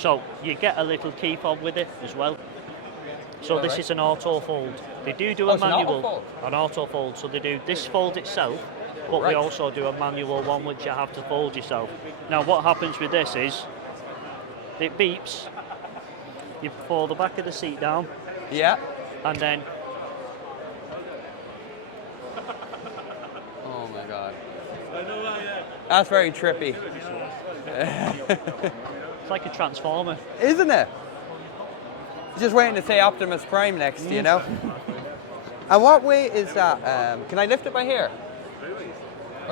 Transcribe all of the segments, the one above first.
So you get a little key fob with it as well. So this is an auto fold. They do a manual, an auto fold. So they do this fold itself, but we also do a manual one which you have to fold yourself. Now what happens with this is, it beeps, you pull the back of the seat down, and then... Oh my God. That's very trippy. It's like a transformer. Isn't it? Just waiting to say Optimus Prime next, you know? And what weight is that? Can I lift it by here?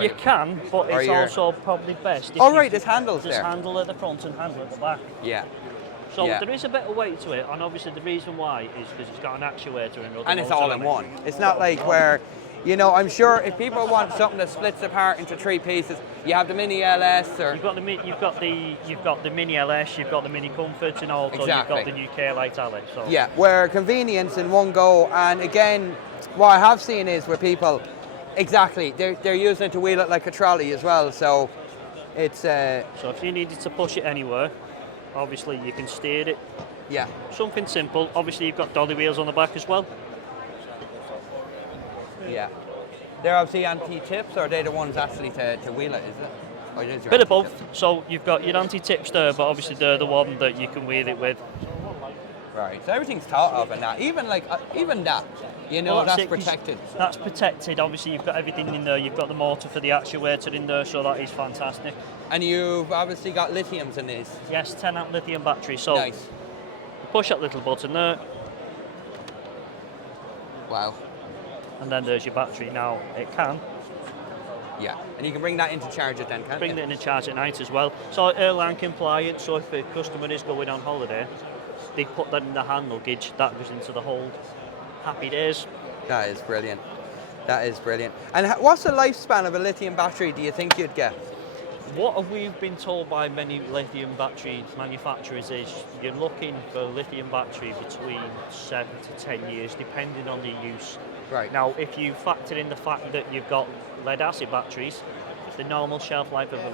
You can, but it's also probably best. Oh right, there's handles there. There's handle at the front and handle at the back. Yeah. So there is a bit of weight to it, and obviously the reason why is because it's got an actuator and it's all in one. It's not like where, you know, I'm sure if people want something that splits apart into 3 pieces, you have the Mini LS or... You've got the Mini LS, you've got the Mini Comfort, and also you've got the new K-Lite F. So. Yeah, where convenience in one go, and again, what I have seen is where people, they're using it to wheel it like a trolley as well, so it's... So if you needed to push it anywhere, obviously you can steer it. Yeah. Something simple. Obviously you've got dolly wheels on the back as well. Yeah. They're obviously anti-tips, or are they the ones actually to wheel it, is it? Or is Bit of both. So you've got your anti-tips there, but obviously they're the one that you can wheel it with. Right, so everything's thought of in that. Even that, you know, that's protected. That's protected. Obviously you've got everything in there. You've got the motor for the actuator in there, so that is fantastic. And you've obviously got lithiums in these. Yes, 10 amp lithium battery. So nice. You push that little button there. Wow. And then there's your battery. Now it can. Yeah, and you can bring that into charge it then, can't you? Bring it in and charge at night as well. So airline compliant, so if a customer is going on holiday, they put that in the hand luggage, that goes into the hold. Happy days. That is brilliant. That is brilliant. And what's the lifespan of a lithium battery do you think you'd get? What we've been told by many lithium battery manufacturers is you're looking for a lithium battery between 7 to 10 years, depending on the use. Right. Now, if you factor in the fact that you've got lead acid batteries, the normal shelf life of a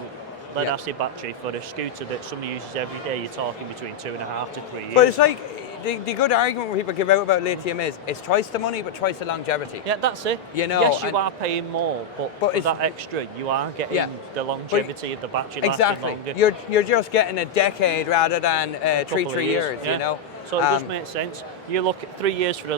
lead acid battery for a scooter that somebody uses every day, you're talking between 2.5 to 3 years. But it's like, the good argument when people give out about lithium is, it's twice the money, but twice the longevity. Yeah, that's it. You know, yes, you are paying more, but for that extra, you are getting the longevity of the battery lasting longer. You're just getting a decade rather than 3 years, you know. So it does make sense. You look at 3 years for a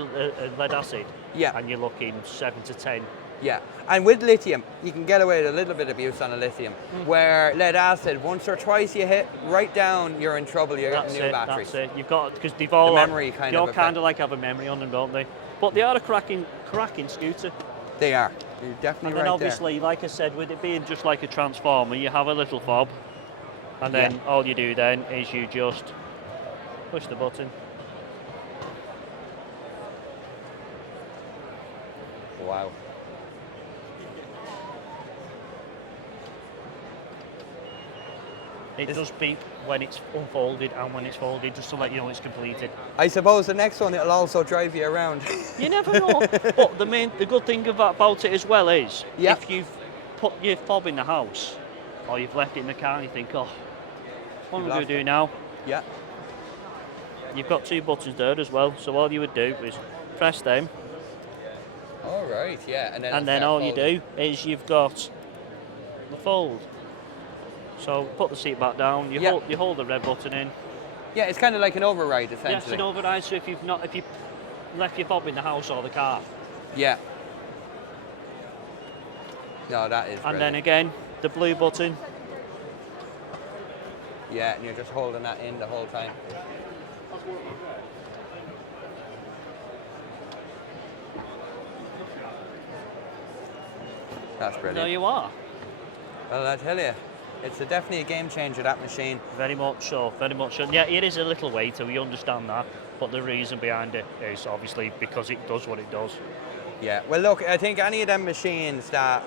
lead acid, and you're looking 7 to 10. Yeah, and with lithium, you can get away with a little bit of abuse on a lithium, where lead acid, once or twice you hit right down, you're in trouble, you're getting new batteries. That's it, you've got, because they've all memory they all kind of like have a memory on them, don't they? But they are a cracking scooter. They are, you're definitely and then obviously, like I said, with it being just like a transformer, you have a little fob, and then all you do then is you just push the button. Wow. It does beep when it's unfolded and when it's folded, just to let you know it's completed. I suppose the next one, it'll also drive you around. You never know. But the good thing about it as well is, if you've put your fob in the house, or you've left it in the car and you think, oh, what am I going to do now? Yeah. You've got 2 buttons there as well, so all you would do is press them. All right, yeah. And then all you do is you've got the fold. So put the seat back down, you hold the red button in. Yeah, it's kind of like an override essentially. Yeah, it's an override, so if you left your fob in the house or the car. Yeah. No, that is And brilliant. then again, the blue button. Yeah, and you're just holding that in the whole time. That's brilliant. There you are. Well, I tell you, it's definitely a game changer, that machine. Very much so, very much so. Yeah, it is a little weighter, we understand that, but the reason behind it is obviously because it does what it does. Yeah, well look, I think any of them machines that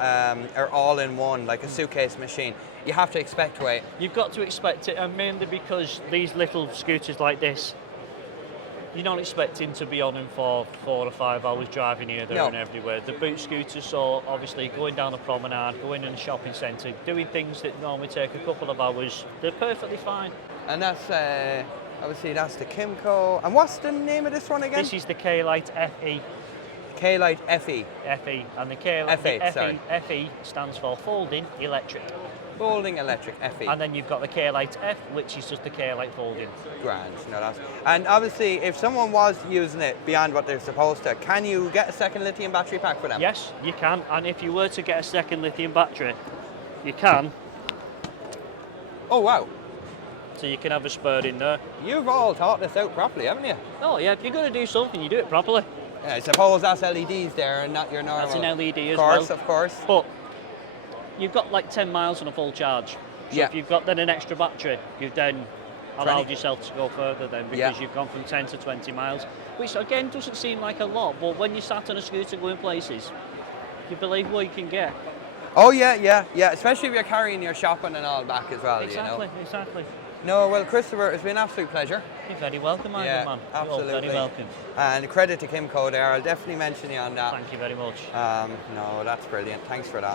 are all in one, like a suitcase machine, you have to expect weight. You've got to expect it, and mainly because these little scooters like this, you're not expecting to be on them for 4 or 5 hours driving here, there and everywhere. The boot scooters, so obviously going down a promenade, going in a shopping centre, doing things that normally take a couple of hours, they're perfectly fine. And that's, obviously that's the Kymco. And what's the name of this one again? This is the K-Lite FE. K-Lite FE. FE, and the K-Lite FE stands for Folding Electric. Folding Electric FE. And then you've got the K-Lite F, which is just the K-Lite Folding. Grand. No, that's, and obviously, if someone was using it beyond what they're supposed to, can you get a second lithium battery pack for them? Yes, you can. And if you were to get a second lithium battery, you can. Oh, wow. So you can have a spur in there. You've all thought this out properly, haven't you? Oh yeah, if you're going to do something, you do it properly. Yeah, I suppose that's LEDs there and not your normal. That's an LED as well. Of course. But you've got like 10 miles on a full charge. So if you've got then an extra battery, you've then allowed yourself to go further then because you've gone from 10 to 20 miles, which again doesn't seem like a lot, but when you're sat on a scooter going places, you believe what you can get. Oh yeah, especially if you're carrying your shopping and all back as well, Exactly, you know. exactly. No, well, Christopher, it's been an absolute pleasure. You're very welcome, man. Absolutely. You're very welcome. And credit to Kymco there, I'll definitely mention you on that. Thank you very much. No, that's brilliant. Thanks for that.